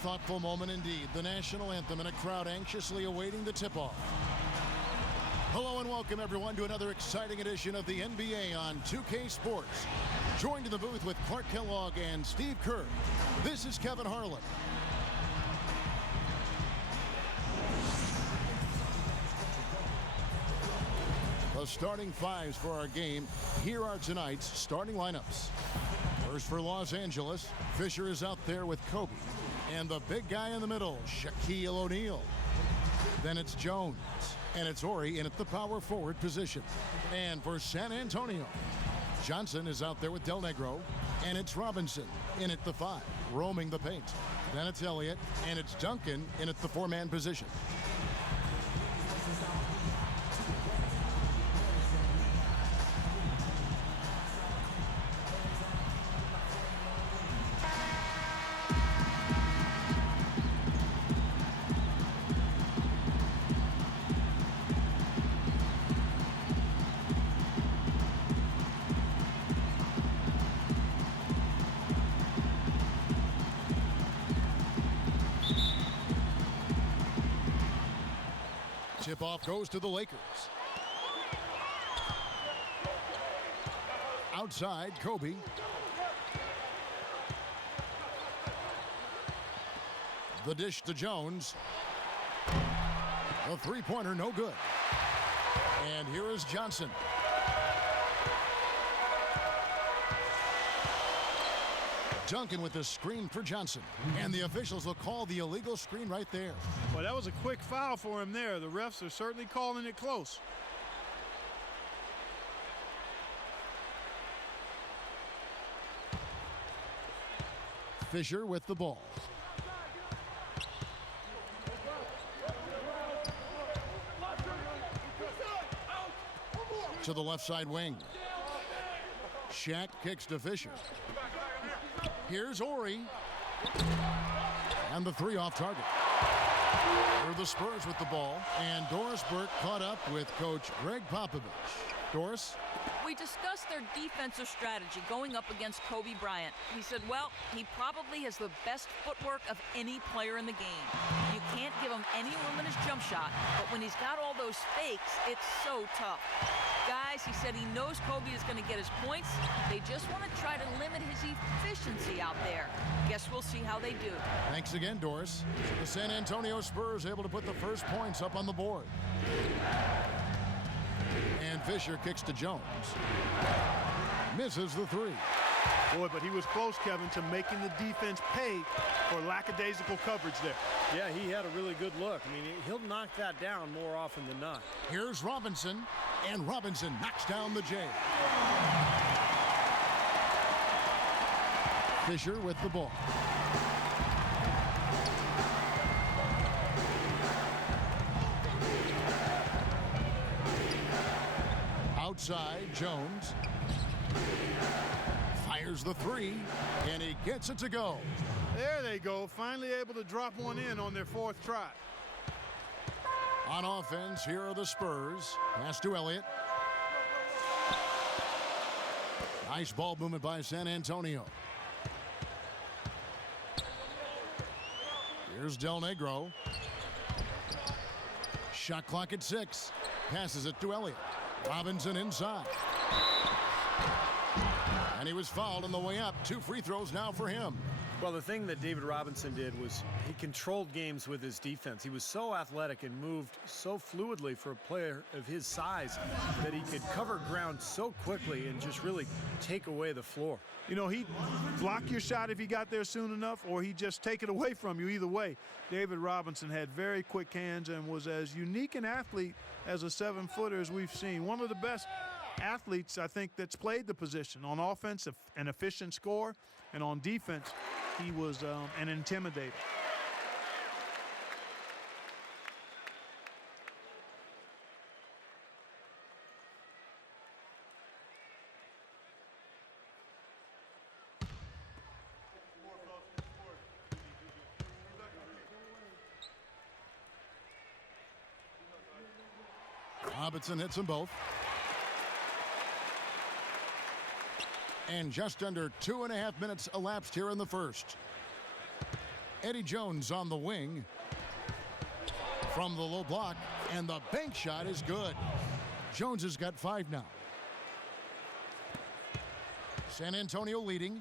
thoughtful moment indeed. The national anthem and a crowd anxiously awaiting the tip-off. Hello and welcome everyone to another exciting edition of the NBA on 2K Sports. Joined in the booth with Clark Kellogg and Steve Kerr. This is Kevin Harlan. The starting fives for our game. Here are tonight's starting lineups. First for Los Angeles, Fisher is out there with Kobe. And the big guy in the middle, Shaquille O'Neal. Then it's Jones. And it's Horry in at the power forward position. And for San Antonio, Johnson is out there with Del Negro. And it's Robinson in at the 5, roaming the paint. Then it's Elliott. And it's Duncan in at the 4-man position. Tip-off goes to the Lakers. Outside, Kobe. The dish to Jones. The three-pointer, no good. And here is Johnson. Duncan with the screen for Johnson. And the officials will call the illegal screen right there. Well, that was a quick foul for him there. The refs are certainly calling it close. Fisher with the ball. To the left side wing. Shaq kicks to Fisher. Here's Horry. And the 3 off target. Here are the Spurs with the ball. And Doris Burke caught up with Coach Greg Popovich. Doris? We discussed their defensive strategy going up against Kobe Bryant. He said, well, he probably has the best footwork of any player in the game. You can't give him any room in his jump shot, but when he's got all those fakes, it's so tough. Guys, he said he knows Kobe is going to get his points. They just want to try to limit his efficiency out there. Guess we'll see how they do. Thanks again, Doris. The San Antonio Spurs able to put the first points up on the board. And Fisher kicks to Jones. Misses the 3. Boy, but he was close, Kevin, to making the defense pay for lackadaisical coverage there. Yeah, he had a really good look. I mean, he'll knock that down more often than not. Here's Robinson, and Robinson knocks down the J. Fisher with the ball. Outside, Jones fires the 3, and he gets it to go. There they go, finally able to drop one in on their 4th try. On offense, here are the Spurs. Pass to Elliott. Nice ball movement by San Antonio. Here's Del Negro. Shot clock at 6. Passes it to Elliott. Robinson inside. And he was fouled on the way up. 2 free throws now for him. Well, the thing that David Robinson did was he controlled games with his defense. He was so athletic and moved so fluidly for a player of his size that he could cover ground so quickly and just really take away the floor. You know, he'd block your shot if he got there soon enough, or he'd just take it away from you. Either way, David Robinson had very quick hands and was as unique an athlete as a 7-footer as we've seen. One of the best athletes, I think, that's played the position. On offense, an efficient scorer, and on defense, he was an intimidator. Robinson hits them both. And just under 2.5 minutes elapsed here in the first. Eddie Jones on the wing. From the low block, and the bank shot is good. Jones has got 5 now. San Antonio leading.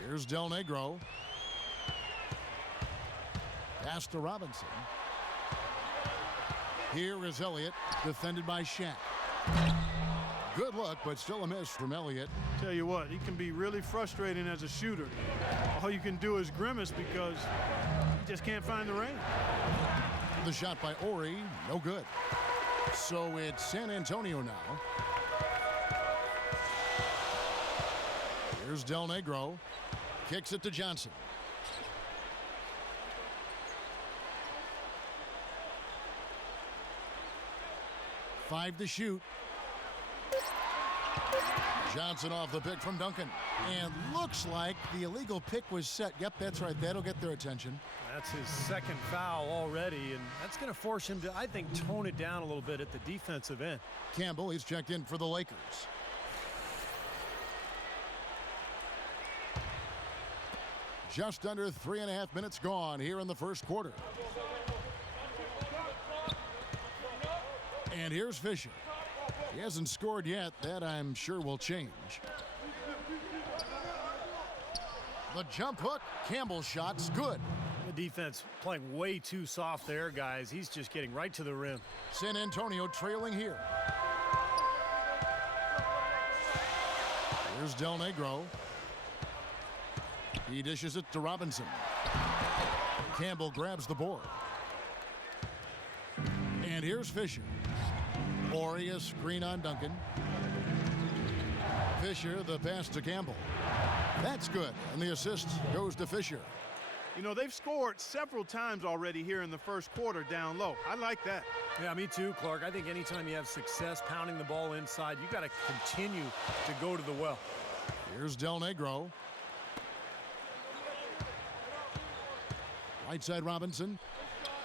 Here's Del Negro. Pass to Robinson. Here is Elliott, defended by Shaq. Good look, but still a miss from Elliott. Tell you what, he can be really frustrating as a shooter. All you can do is grimace because he just can't find the range. The shot by Ori, no good. So it's San Antonio now. Here's Del Negro. Kicks it to Johnson. Five to shoot. Johnson off the pick from Duncan. And looks like the illegal pick was set. Yep, that's right. That'll get their attention. That's his second foul already, and that's going to force him to, I think, tone it down a little bit at the defensive end. Campbell, he's checked in for the Lakers. Just under 3.5 minutes gone here in the first quarter. And here's Fisher. He hasn't scored yet. That, I'm sure, will change. The jump hook. Campbell's shot's good. The defense playing way too soft there, guys. He's just getting right to the rim. San Antonio trailing here. Here's Del Negro. He dishes it to Robinson. Campbell grabs the board. And here's Fisher. Ori, a screen on Duncan. Fisher, the pass to Campbell. That's good, and the assist goes to Fisher. You know, they've scored several times already here in the first quarter down low. I like that. Yeah, me too, Clark. I think anytime you have success pounding the ball inside, you got to continue to go to the well. Here's Del Negro. Right side Robinson.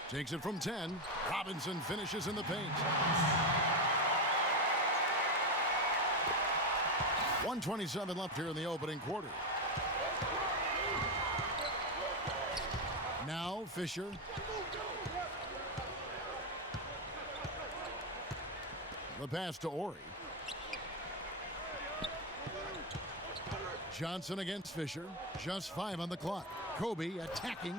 Takes it from 10. Robinson finishes in the paint. 1:27 left here in the opening quarter. Now Fisher. The pass to Ori. Johnson against Fisher. Just 5 on the clock. Kobe attacking,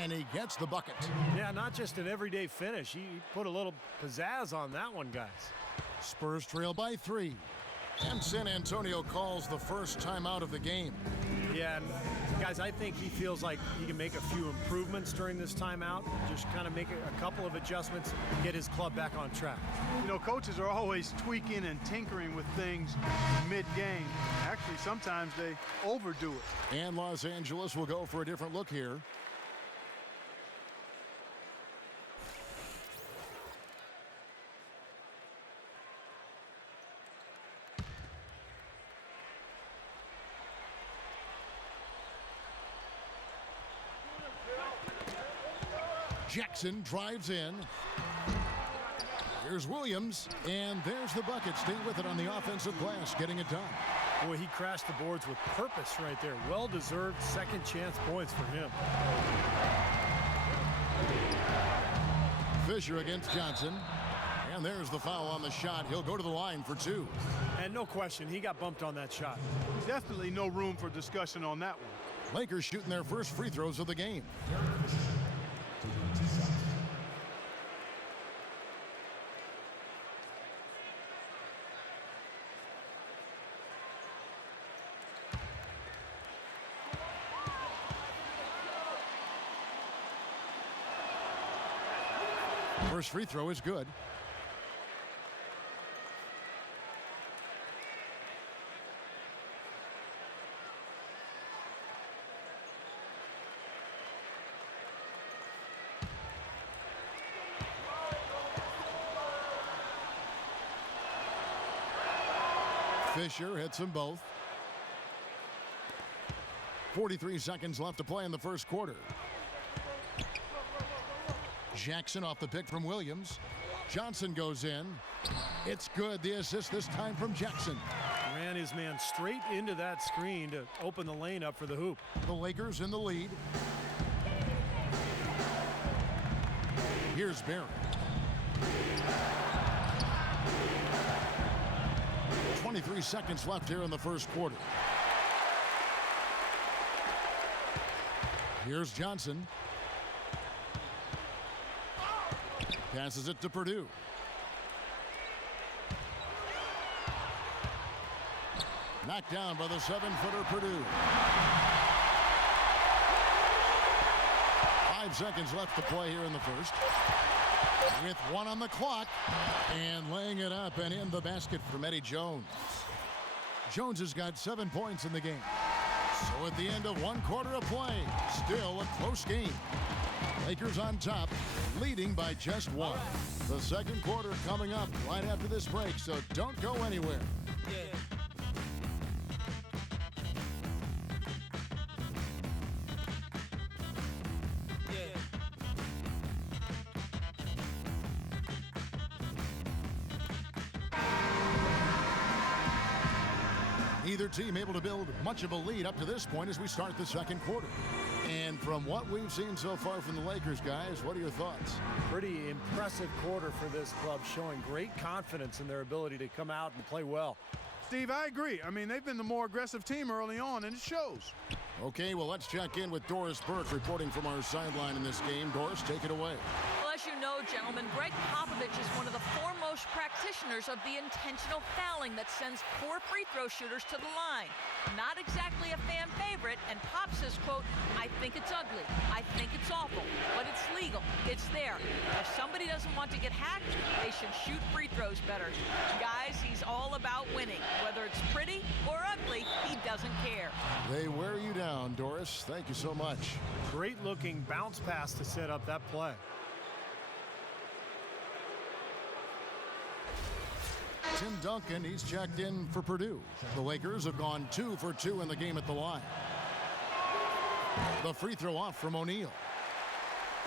and he gets the bucket. Yeah, not just an everyday finish. He put a little pizzazz on that one, guys. Spurs trail by 3. And San Antonio calls the first timeout of the game. Yeah, and guys, I think he feels like he can make a few improvements during this timeout. Just kind of make a couple of adjustments, get his club back on track. You know, coaches are always tweaking and tinkering with things mid-game. Actually, sometimes they overdo it. And Los Angeles will go for a different look here. Jackson drives in. Here's Williams, and there's the bucket. Stay with it on the offensive glass, getting it done. Boy, he crashed the boards with purpose right there. Well-deserved second chance points for him. Fisher against Johnson. And there's the foul on the shot. He'll go to the line for 2. And no question, he got bumped on that shot. Definitely no room for discussion on that one. Lakers shooting their first free throws of the game. First free throw is good. Fisher hits them both. 43 seconds left to play in the first quarter. Jackson off the pick from Williams. Johnson goes in. It's good. The assist this time from Jackson. Ran sent his man straight into that screen to open the lane up for the hoop. The Lakers in the lead. Here's Barry. 23 seconds left here in the first quarter. Here's Johnson. Passes it to Purdue. Knocked down by the 7-footer Purdue. 5 seconds left to play here in the first. With 1 on the clock. And laying it up and in the basket from Eddie Jones. Jones has got 7 points in the game. So at the end of 1 quarter of play, still a close game. Lakers on top, leading by just 1. The second quarter coming up right after this break, so don't go anywhere. Neither team able to build much of a lead up to this point as we start the second quarter. And from what we've seen so far from the Lakers, guys, what are your thoughts? Pretty impressive quarter for this club, showing great confidence in their ability to come out and play well. Steve, I agree. I mean, they've been the more aggressive team early on, and it shows. Okay, well, let's check in with Doris Burke reporting from our sideline in this game. Doris, take it away. Well, as you know, gentlemen, Greg Popovich is one of the foremost practitioners of the intentional fouling that sends poor free throw shooters to the line. Not exactly a fan favorite, and Pop says, quote, "I think it's ugly. I think it's awful, but it's legal. It's there. If somebody doesn't want to get hacked, they should shoot free throws better." Guys, he's all about winning. Whether it's pretty or ugly, he doesn't care. They wear you down, Doris. Thank you so much. Great looking bounce pass to set up that play. Tim Duncan, he's checked in for Purdue. The Lakers have gone 2 for 2 in the game at the line. The free throw off from O'Neal.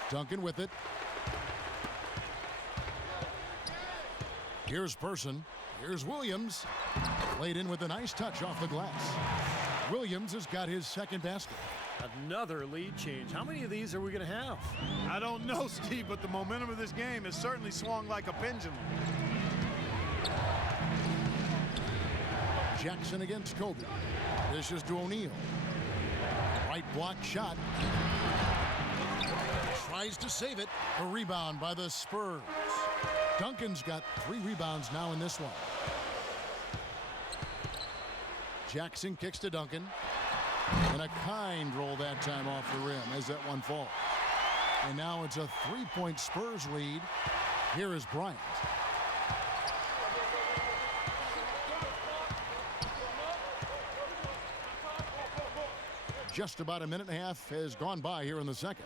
Duncan with it. Here's Person. Here's Williams. Laid in with a nice touch off the glass. Williams has got his second basket. Another lead change. How many of these are we going to have? I don't know, Steve, but the momentum of this game has certainly swung like a pendulum. Jackson against Kobe. This is to O'Neal. Right block shot. Tries to save it. A rebound by the Spurs. Duncan's got 3 rebounds now in this one. Jackson kicks to Duncan. And a kind roll that time off the rim as that one falls. And now it's a 3-point Spurs lead. Here is Bryant. Just about a minute and a half has gone by here in the second.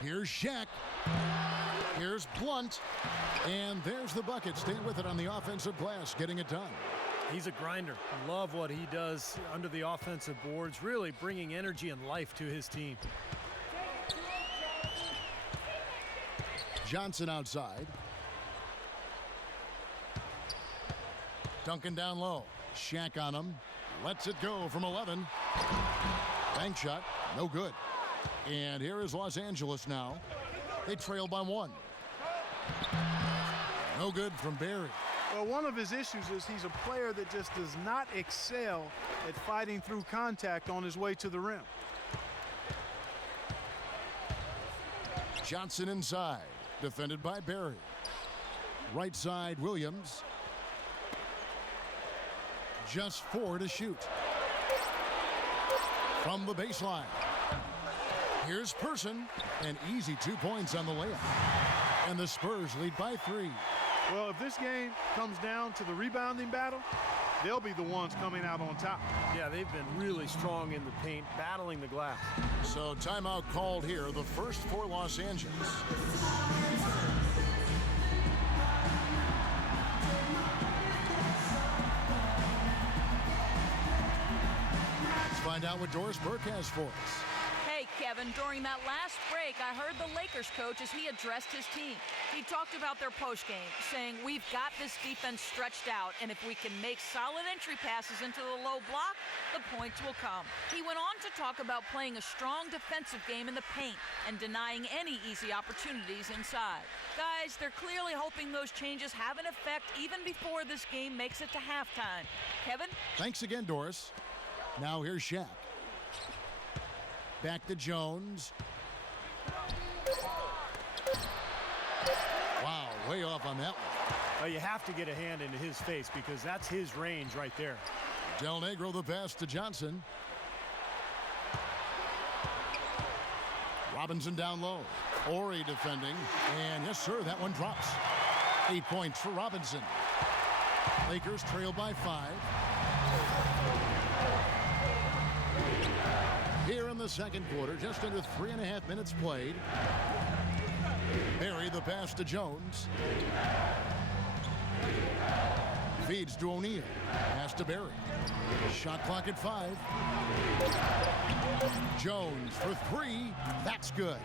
Here's Shaq. Here's Blunt. And there's the bucket. Staying with it on the offensive glass, getting it done. He's a grinder. Love what he does under the offensive boards, really bringing energy and life to his team. Johnson outside. Duncan down low. Shaq on him. Lets it go from 11. Bank shot, no good. And here is Los Angeles now. They trail by 1. No good from Barry. Well, one of his issues is he's a player that just does not excel at fighting through contact on his way to the rim. Johnson inside, defended by Barry. Right side, Williams. Just 4 to shoot. From the baseline. Here's Person. An easy 2 points on the layup. And the Spurs lead by 3. Well, if this game comes down to the rebounding battle, they'll be the ones coming out on top. Yeah, they've been really strong in the paint, battling the glass. So timeout called here, the first for Los Angeles. Let's find out what Doris Burke has for us. Hey, Kev, Kevin. During that last break, I heard the Lakers coach as he addressed his team. He talked about their postgame, saying, we've got this defense stretched out, and if we can make solid entry passes into the low block, the points will come. He went on to talk about playing a strong defensive game in the paint and denying any easy opportunities inside. Guys, they're clearly hoping those changes have an effect even before this game makes it to halftime. Kevin? Thanks again, Doris. Now here's Shaq. Back to Jones. Wow, way off on that one. Well, you have to get a hand into his face because that's his range right there. Del Negro the pass to Johnson. Robinson down low. Ori defending. And yes, sir, that one drops. 8 points for Robinson. Lakers trail by 5. Here in the second quarter, just under 3.5 minutes played. Barry the pass to Jones. Feeds to O'Neal. Pass to Barry. Shot clock at 5. Jones for 3. That's good.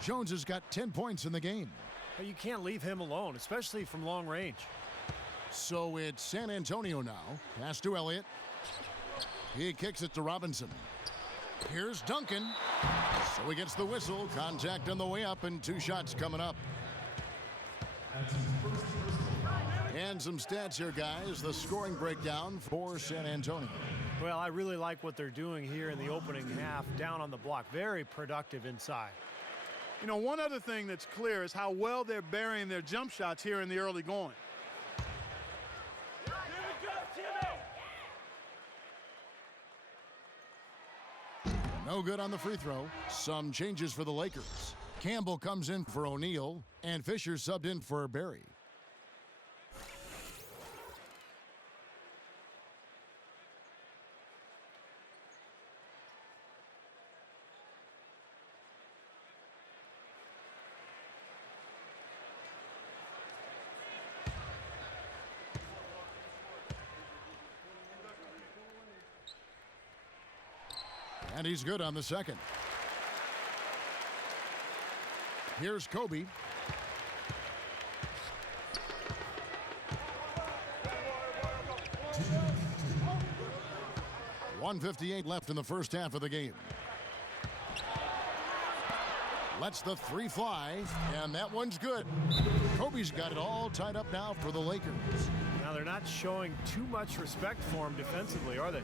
Jones has got 10 points in the game. But you can't leave him alone, especially from long range. So it's San Antonio now. Pass to Elliott. He kicks it to Robinson. Here's Duncan. So he gets the whistle. Contact on the way up and 2 shots coming up. And some stats here, guys. The scoring breakdown for San Antonio. Well, I really like what they're doing here in the opening half, down on the block. Very productive inside. You know, one other thing that's clear is how well they're burying their jump shots here in the early going. No good on the free throw. Some changes for the Lakers. Campbell comes in for O'Neal, and Fisher subbed in for Barry. And he's good on the second. Here's Kobe. .158 left in the first half of the game. Lets the 3 fly, and that one's good. Kobe's got it all tied up now for the Lakers. Now, they're not showing too much respect for him defensively, are they?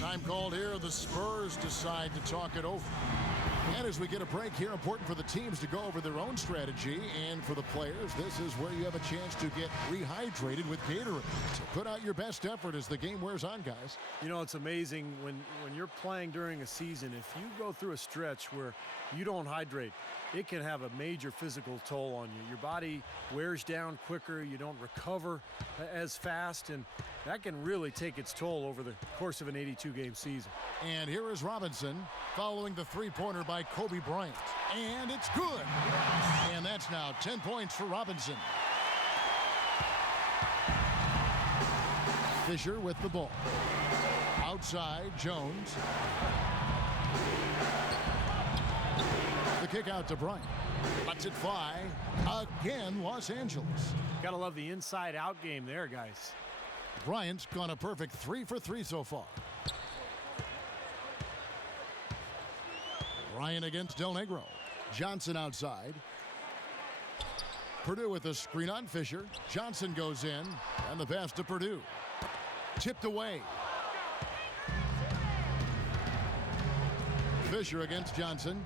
Time called here. The Spurs decide to talk it over. And as we get a break here, important for the teams to go over their own strategy. And for the players, this is where you have a chance to get rehydrated with Gatorade. So put out your best effort as the game wears on, guys. You know, it's amazing when you're playing during a season, if you go through a stretch where you don't hydrate, it can have a major physical toll on you. Your body wears down quicker, you don't recover as fast, and that can really take its toll over the course of an 82-game season. And here is Robinson following the three-pointer by Kobe Bryant. And it's good. And that's now 10 points for Robinson. Fisher with the ball. Outside, Jones. The kick out to Bryant. Lets it fly. Again, Los Angeles. Gotta love the inside-out game there, guys. Bryant's gone a perfect 3 for 3 so far. Bryant against Del Negro. Johnson outside. Purdue with a screen on Fisher. Johnson goes in, and the pass to Purdue. Tipped away. Fisher against Johnson.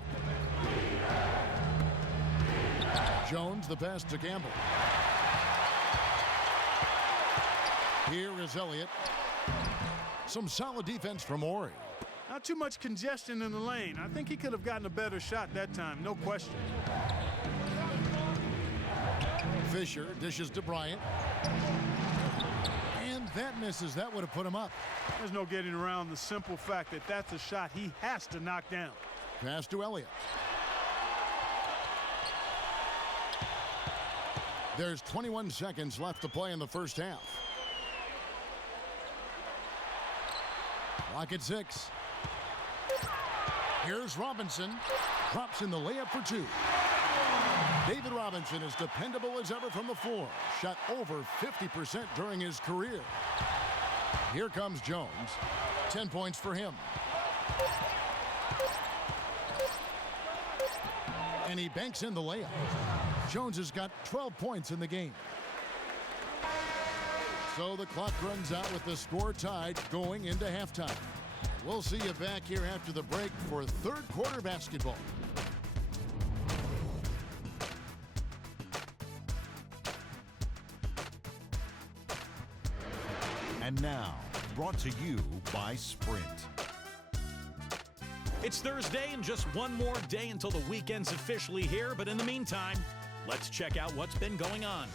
Jones, the pass to Campbell. Here is Elliott. Some solid defense from Ori. Not too much congestion in the lane. I think he could have gotten a better shot that time, no question. Fisher dishes to Bryant. And that misses. That would have put him up. There's no getting around the simple fact that that's a shot he has to knock down. Pass to Elliott. There's 21 seconds left to play in the first half. Clock at 6. Here's Robinson. Drops in the layup for two. David Robinson is dependable as ever from the floor. Shot over 50% during his career. Here comes Jones. 10 points for him. And he banks in the layup. Jones has got 12 points in the game. So the clock runs out with the score tied going into halftime. We'll see you back here after the break for third quarter basketball. And now, brought to you by Sprint. It's Thursday and just one more day until the weekend's officially here. But in the meantime, let's check out what's been going on.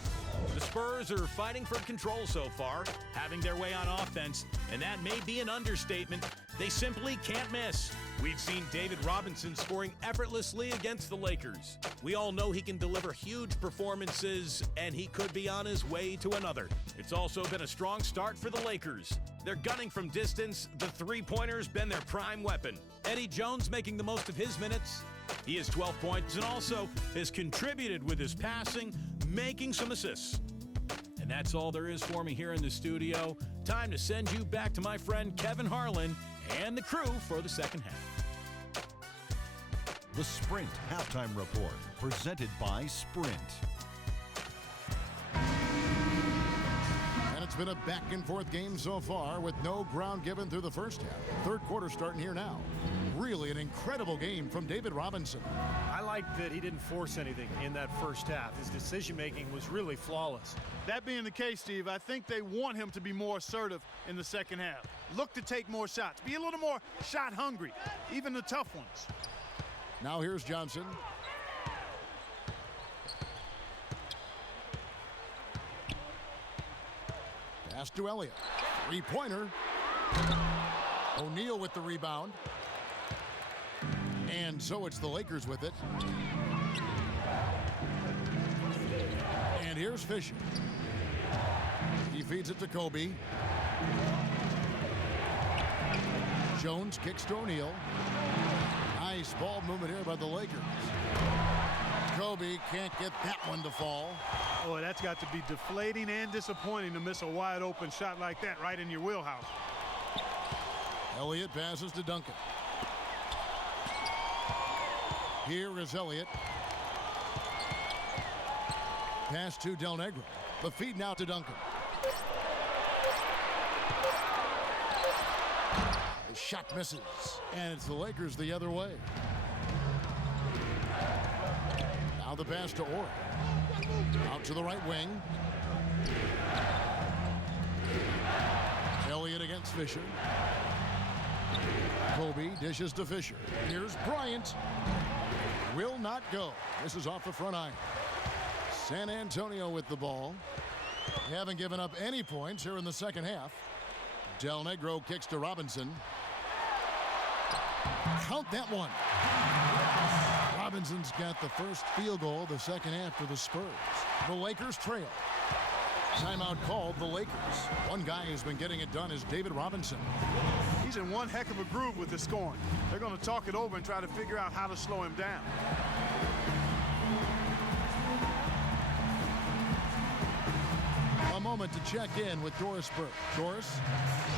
The Spurs are fighting for control so far, having their way on offense, and that may be an understatement. They simply can't miss. We've seen David Robinson scoring effortlessly against the Lakers. We all know he can deliver huge performances, and he could be on his way to another. It's also been a strong start for the Lakers. They're gunning from distance. The three-pointer's been their prime weapon. Eddie Jones making the most of his minutes. He has 12 points and also has contributed with his passing, making some assists. And that's all there is for me here in the studio. Time to send you back to my friend Kevin Harlan and the crew for the second half. The Sprint Halftime Report, presented by Sprint. And it's been a back-and-forth game so far with no ground given through the first half. Third quarter starting here now. Really an incredible game from David Robinson. I like that he didn't force anything in that first half. His decision-making was really flawless. That being the case, Steve, I think they want him to be more assertive in the second half. Look to take more shots. Be a little more shot hungry, even the tough ones. Now here's Johnson. Pass to Elliott. Three-pointer. O'Neal with the rebound. And so it's the Lakers with it. And here's Fisher. He feeds it to Kobe. Jones kicks to O'Neal. Nice ball movement here by the Lakers. Kobe can't get that one to fall. Oh, that's got to be deflating and disappointing to miss a wide open shot like that right in your wheelhouse. Elliott passes to Duncan. Here is Elliott. Pass to Del Negro. The feed now to Duncan. The shot misses. And it's the Lakers the other way. Now the pass to Orr. Out to the right wing. Elliott against Fisher. Kobe dishes to Fisher. Here's Bryant. Will not go. This is off the front iron. San Antonio with the ball. They haven't given up any points here in the second half. Del Negro kicks to Robinson. Count that one. Robinson's got the first field goal of the second half for the Spurs. The Lakers trail. Timeout called the Lakers. One guy who's been getting it done is David Robinson. He's in one heck of a groove with the scoring. They're going to talk it over and try to figure out how to slow him down. A moment to check in with Doris Burke. Doris?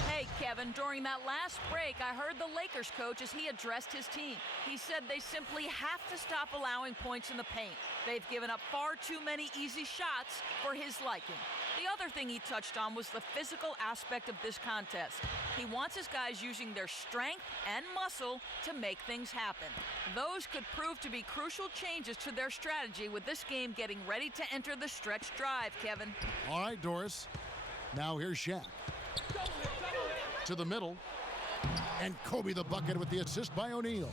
Hey, Kevin, during that last break, I heard the Lakers coach as he addressed his team. He said they simply have to stop allowing points in the paint. They've given up far too many easy shots for his liking. The other thing he touched on was the physical aspect of this contest. He wants his guys using their strength and muscle to make things happen. Those could prove to be crucial changes to their strategy with this game getting ready to enter the stretch drive, Kevin. All right, Doris. Now here's Shaq. To the middle. And Kobe the bucket with the assist by O'Neal.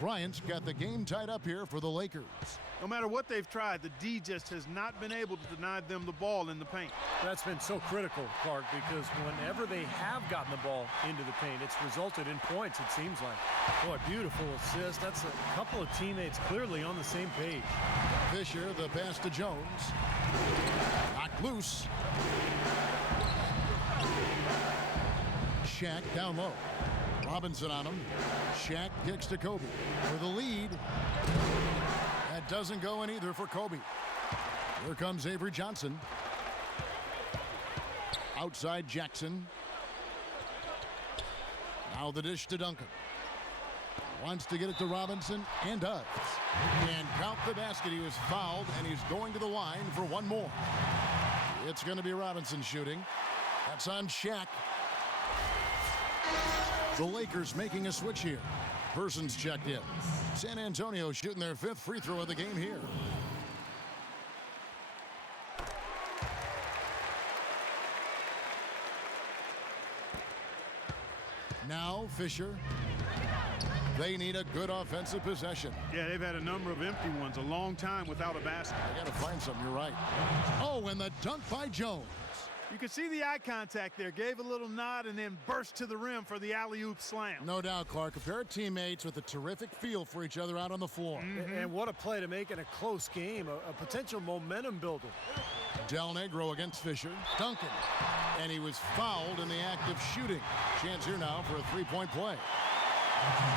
Bryant's got the game tied up here for the Lakers. No matter what they've tried, the D just has not been able to deny them the ball in the paint. That's been so critical, Clark, because whenever they have gotten the ball into the paint, it's resulted in points, it seems like. Boy, beautiful assist. That's a couple of teammates clearly on the same page. Fisher, the pass to Jones. Knocked loose. Shaq down low. Robinson on him. Shaq kicks to Kobe for the lead. That doesn't go in either for Kobe. Here comes Avery Johnson. Outside Jackson. Now the dish to Duncan. Wants to get it to Robinson and does. And count the basket. He was fouled and he's going to the line for one more. It's going to be Robinson shooting. That's on Shaq. The Lakers making a switch here. Persons checked in. San Antonio shooting their 5th free throw of the game here. Now Fisher. They need a good offensive possession. Yeah, they've had a number of empty ones, a long time without a basket. They got to find something, you're right. Oh, and the dunk by Jones. You could see the eye contact there, gave a little nod and then burst to the rim for the alley-oop slam. No doubt, Clark. A pair of teammates with a terrific feel for each other out on the floor. And what a play to make in a close game, a potential momentum builder. Del Negro against Fisher. Duncan. And he was fouled in the act of shooting. Chance here now for a three-point play.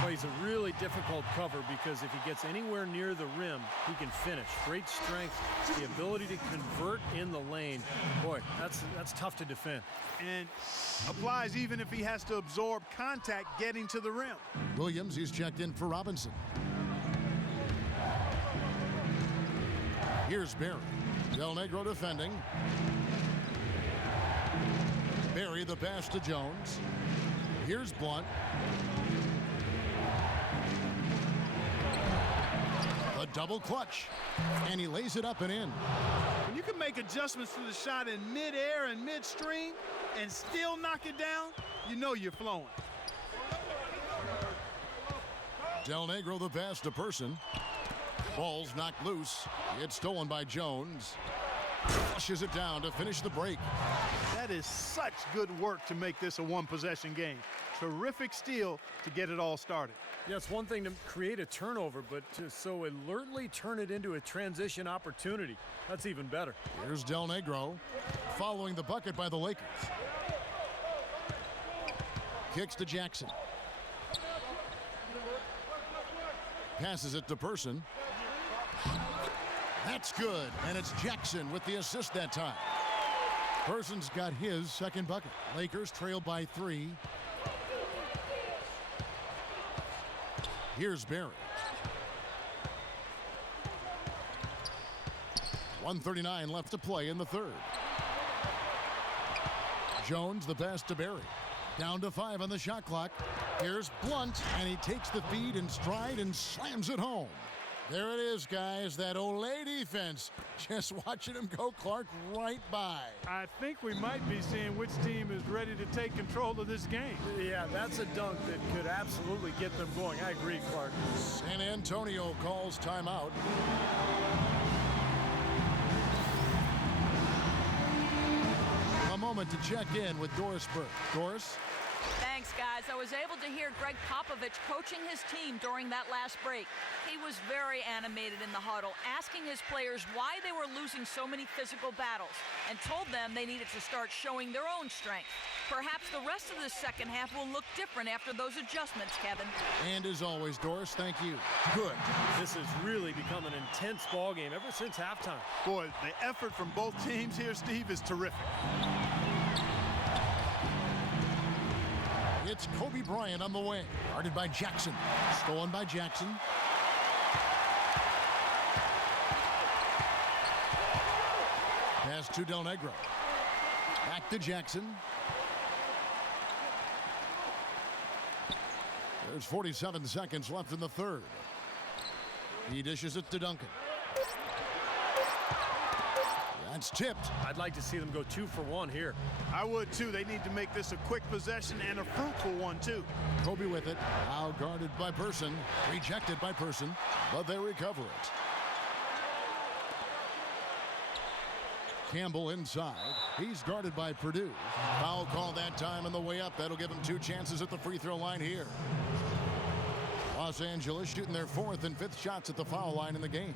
Well, he's a really difficult cover because if he gets anywhere near the rim, he can finish. Great strength, the ability to convert in the lane. Boy, that's tough to defend. And applies even if he has to absorb contact getting to the rim. Williams, he's checked in for Robinson. Here's Barry. Del Negro defending. Barry the pass to Jones. Here's Blunt. A double clutch. And he lays it up and in. When you can make adjustments to the shot in midair and midstream and still knock it down, you know you're flowing. Del Negro the pass to Person. Ball's knocked loose. It's stolen by Jones. Flushes it down to finish the break. That is such good work to make this a one-possession game. Terrific steal to get it all started. Yeah, it's one thing to create a turnover, but to so alertly turn it into a transition opportunity, that's even better. Here's Del Negro following the bucket by the Lakers. Kicks to Jackson. Passes it to Person. That's good, and it's Jackson with the assist that time. Person's got his second bucket. Lakers trail by 3. Here's Barry. 1:39 left to play in the third. Jones the pass to Barry. Down to 5 on the shot clock. Here's Blunt, and he takes the feed in stride and slams it home. There it is, guys, that Olay defense. Just watching him go, Clark, right by. I think we might be seeing which team is ready to take control of this game. Yeah, that's a dunk that could absolutely get them going. I agree, Clark. San Antonio calls timeout. A moment to check in with Doris Burke. Doris? Thanks, guys. I was able to hear Greg Popovich coaching his team during that last break. He was very animated in the huddle, asking his players why they were losing so many physical battles, and told them they needed to start showing their own strength. Perhaps the rest of the second half will look different after those adjustments, Kevin. And as always, Doris, thank you. Good. This has really become an intense ball game ever since halftime. Boy, the effort from both teams here, Steve, is terrific. It's Kobe Bryant on the way. Guarded by Jackson. Stolen by Jackson. Pass to Del Negro. Back to Jackson. There's 47 seconds left in the third. He dishes it to Duncan. That's tipped. I'd like to see them go 2 for 1 here. I would, too. They need to make this a quick possession and a fruitful one, too. Kobe with it. Now guarded by Person. Rejected by Person. But they recover it. Campbell inside. He's guarded by Purdue. Foul call that time on the way up. That'll give him 2 chances at the free throw line here. Los Angeles shooting their 4th and 5th shots at the foul line in the game.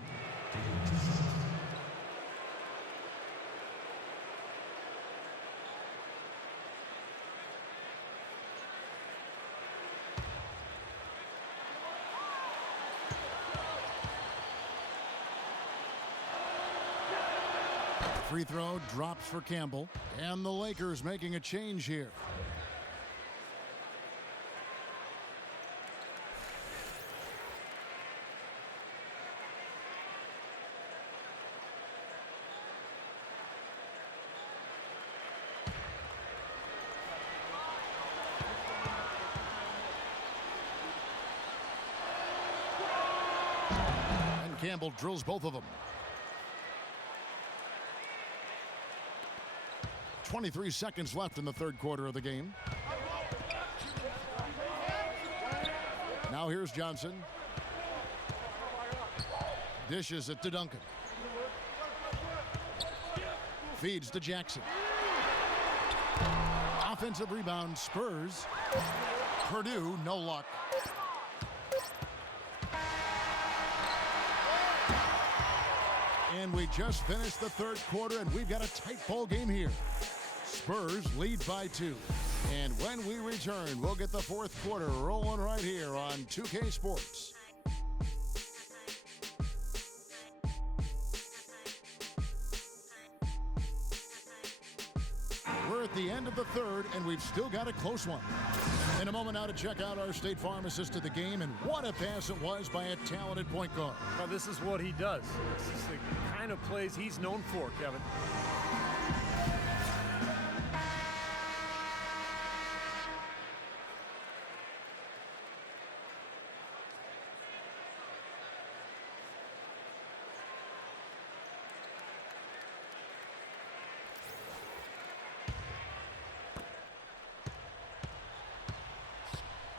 free throw drops for Campbell. And the Lakers making a change here. And Campbell drills both of them. 23 seconds left in the third quarter of the game. Now here's Johnson. Dishes it to Duncan. Feeds to Jackson. Offensive rebound, Spurs. Purdue, no luck. And we just finished the third quarter, and we've got a tight ball game here. Spurs lead by 2. And when we return, we'll get the fourth quarter rolling right here on 2K Sports. We're at the end of the third, and we've still got a close one. In a moment now to check out our State Farm assist to the game, and what a pass it was by a talented point guard. Well, this is what he does. This is the kind of plays he's known for, Kevin.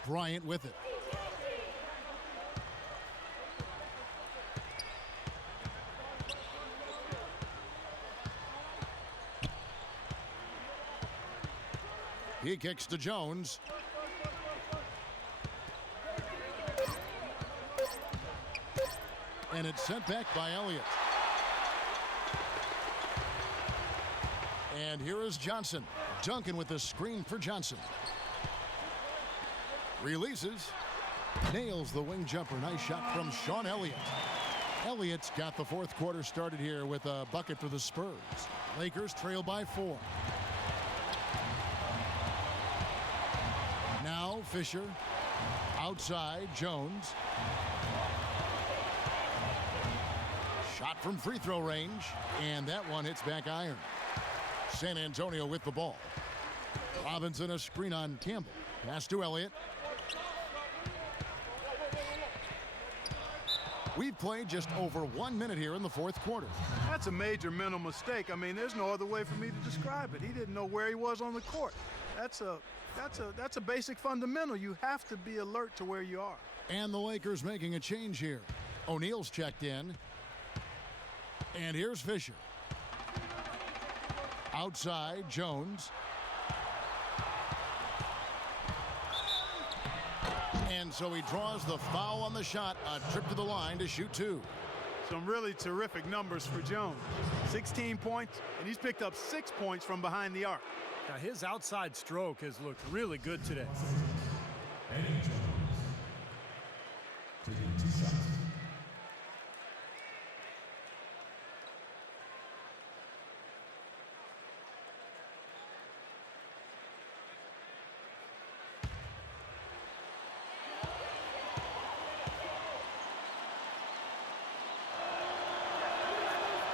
Bryant with it. He kicks to Jones. And it's sent back by Elliott. And here is Johnson. Duncan with the screen for Johnson. Releases. Nails the wing jumper. Nice shot from Sean Elliott. Elliott's got the fourth quarter started here with a bucket for the Spurs. Lakers trail by 4. Now Fisher. Outside, Jones. Shot from free throw range. And that one hits back iron. San Antonio with the ball. Robinson a screen on Campbell. Pass to Elliott. We've played just over 1 minute here in the fourth quarter. That's a major mental mistake. I mean, there's no other way for me to describe it. He didn't know where he was on the court. That's a basic fundamental. You have to be alert to where you are. And the Lakers making a change here. O'Neal's checked in. And here's Fisher. Outside, Jones. And so he draws the foul on the shot. A trip to the line to shoot 2. Some really terrific numbers for Jones. 16 points, and he's picked up 6 points from behind the arc. Now, his outside stroke has looked really good today.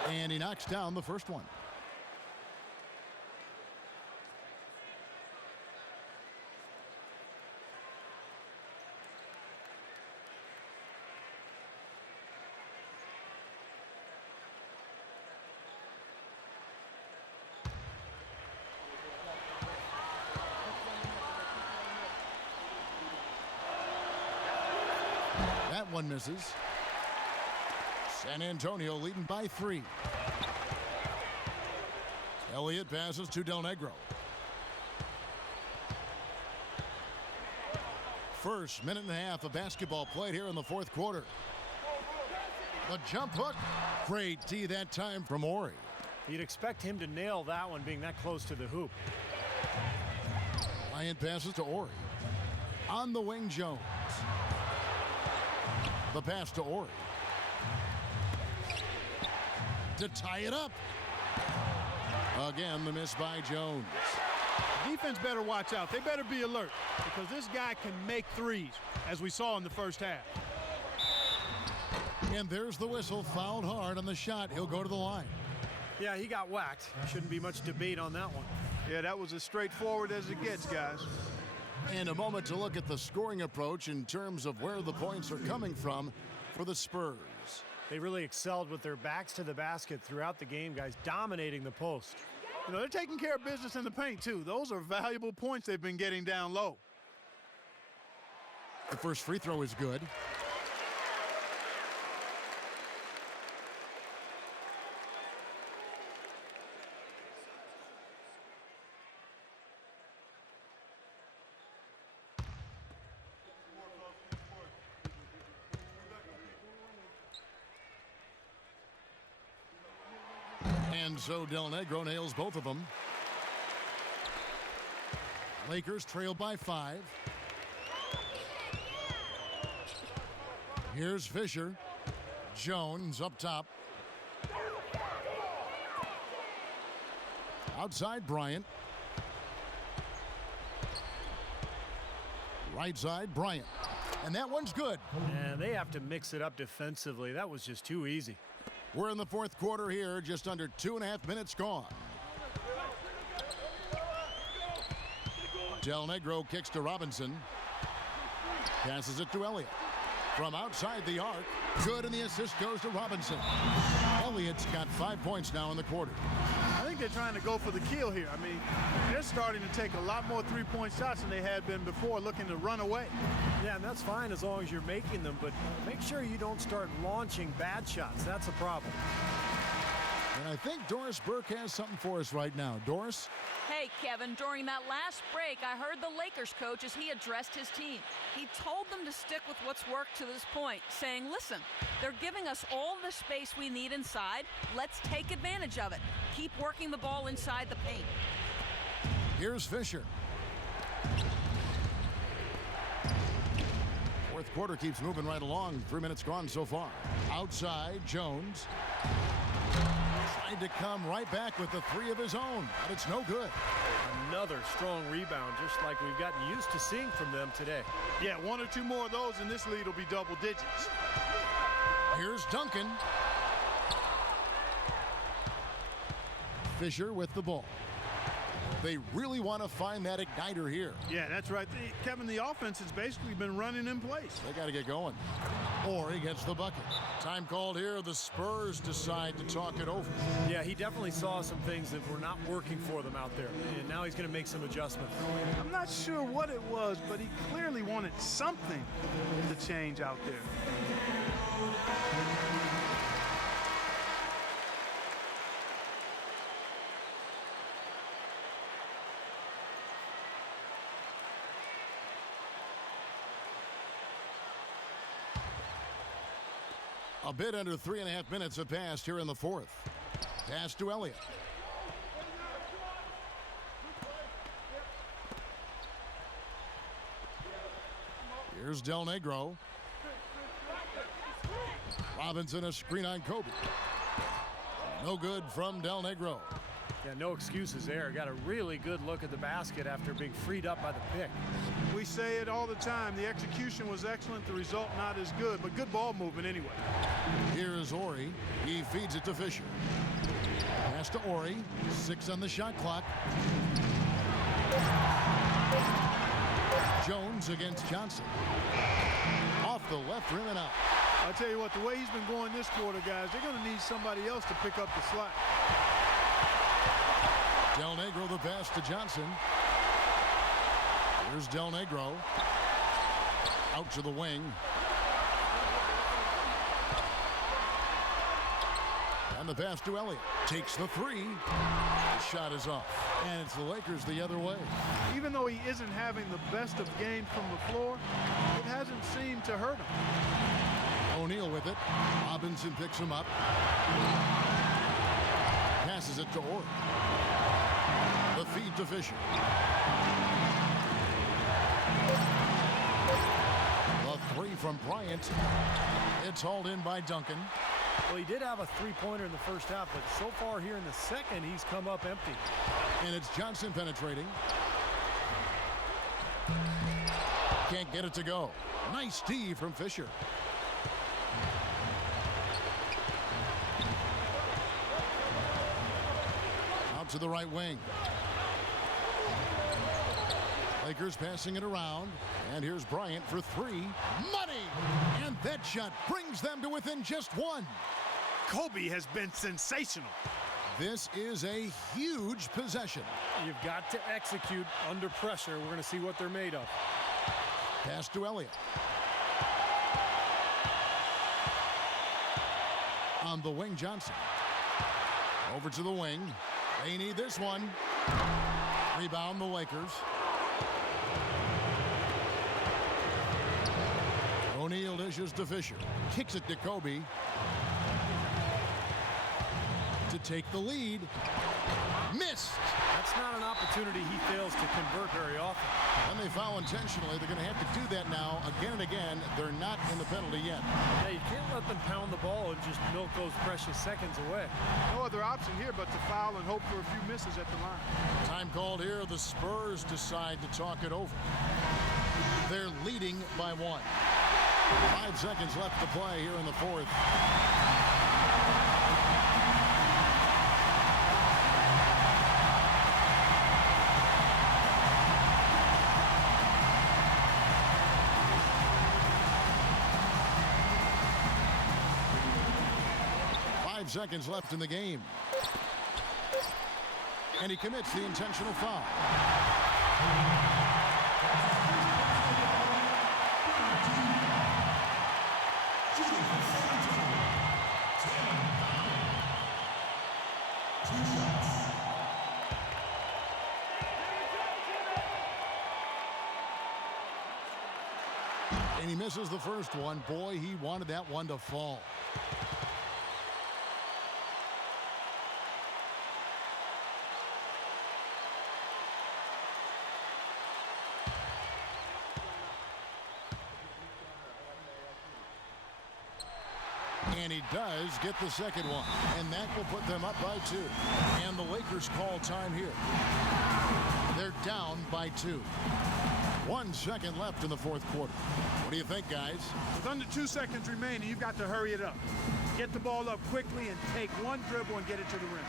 And he knocks down the first one. That one misses. San Antonio leading by 3. Elliott passes to Del Negro. First minute and a half of basketball played here in the fourth quarter. The jump hook. Great D that time from Ori. You'd expect him to nail that one being that close to the hoop. Bryant passes to Ori. On the wing, Jones. The pass to Ori. To tie it up. Again, the miss by Jones. Defense better watch out. They better be alert because this guy can make threes, as we saw in the first half. And there's the whistle. Fouled hard on the shot. He'll go to the line. Yeah, he got whacked. Shouldn't be much debate on that one. Yeah, that was as straightforward as it gets, guys. And a moment to look at the scoring approach in terms of where the points are coming from for the Spurs. They really excelled with their backs to the basket throughout the game, guys, dominating the post. You know, they're taking care of business in the paint, too. Those are valuable points they've been getting down low. The first free throw is good. And so Del Negro nails both of them. Lakers trail by 5. Here's Fisher. Jones up top. Outside Bryant. Right side Bryant. And that one's good. And they have to mix it up defensively. That was just too easy. We're in the fourth quarter here, just under 2.5 minutes gone. Del Negro kicks to Robinson. Passes it to Elliott. From outside the arc, good, and the assist goes to Robinson. Elliott's got 5 points now in the quarter. I think they're trying to go for the kill here. I mean, they're starting to take a lot more three-point shots than they had been before, looking to run away. Yeah, and that's fine as long as you're making them, but make sure you don't start launching bad shots. That's a problem. And I think Doris Burke has something for us right now. Doris? Hey, Kevin, during that last break, I heard the Lakers coach as he addressed his team. He told them to stick with what's worked to this point, saying, listen, they're giving us all the space we need inside. Let's take advantage of it. Keep working the ball inside the paint. Here's Fisher. Fourth quarter keeps moving right along. 3 minutes gone so far. Outside, Jones. Tried to come right back with the three of his own, but it's no good. Another strong rebound, just like we've gotten used to seeing from them today. Yeah, 1 or 2 more of those, and this lead will be double digits. Here's Duncan. Fisher with the ball. They really want to find that igniter here. Yeah, that's right. Kevin, the offense has basically been running in place. They got to get going. Or he gets the bucket. Time called here. The Spurs decide to talk it over. Yeah, he definitely saw some things that were not working for them out there, and now he's going to make some adjustments. I'm not sure what it was, but he clearly wanted something to change out there. A bit under 3.5 minutes have passed here in the fourth. Pass to Elliott. Here's Del Negro. Robinson a screen on Kobe. No good from Del Negro. Yeah, no excuses there. Got a really good look at the basket after being freed up by the pick. We say it all the time. The execution was excellent. The result not as good, but good ball movement anyway. Here's Ori. He feeds it to Fisher. Pass to Ori. 6 on the shot clock. Jones against Johnson. Off the left rim and out. I'll tell you what, the way he's been going this quarter, guys, they're going to need somebody else to pick up the slack. Del Negro the pass to Johnson. Here's Del Negro. Out to the wing. And the pass to Elliott. Takes the three. The shot is off. And it's the Lakers the other way. Even though he isn't having the best of games from the floor, it hasn't seemed to hurt him. O'Neal with it. Robinson picks him up. Passes it to Orr. The feed to Fisher. The three from Bryant. It's hauled in by Duncan. Well, he did have a three-pointer in the first half, but so far here in the second, he's come up empty. And it's Johnson penetrating. Can't get it to go. Nice D from Fisher. Out to the right wing. Lakers passing it around. And here's Bryant for three. Money! And that shot brings them to within just one. Kobe has been sensational. This is a huge possession. You've got to execute under pressure. We're going to see what they're made of. Pass to Elliott. On the wing, Johnson. Over to the wing. They need this one. Rebound the Lakers. O'Neal dishes to Fisher. Kicks it to Kobe. To take the lead. Missed. That's not an opportunity he fails to convert very often. And they foul intentionally. They're going to have to do that now again and again. They're not in the penalty yet. Yeah, you can't let them pound the ball and just milk those precious seconds away. No other option here but to foul and hope for a few misses at the line. Time called here. The Spurs decide to talk it over. They're leading by one. 5 seconds left to play here in the fourth. Seconds left in the game. And he commits the intentional foul. And he misses the first one. Boy, he wanted that one to fall. And he does get the second one. And that will put them up by 2. And the Lakers call time here. They're down by 2. 1 second left in the fourth quarter. What do you think, guys? With under 2 seconds remaining, you've got to hurry it up. Get the ball up quickly and take one dribble and get it to the rim.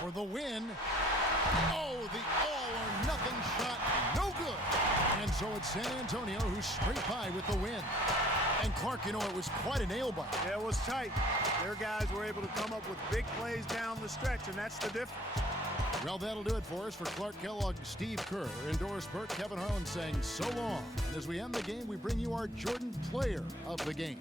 For the win. Oh, the all-or-nothing shot. No good. And so it's San Antonio who's straight by with the win. And Clark, you know, it was quite a nail-biter. Yeah, it was tight. Their guys were able to come up with big plays down the stretch, and that's the difference. Well, that'll do it for us. For Clark Kellogg, Steve Kerr, and Doris Burke, Kevin Harlan saying so long. And as we end the game, we bring you our Jordan Player of the Game.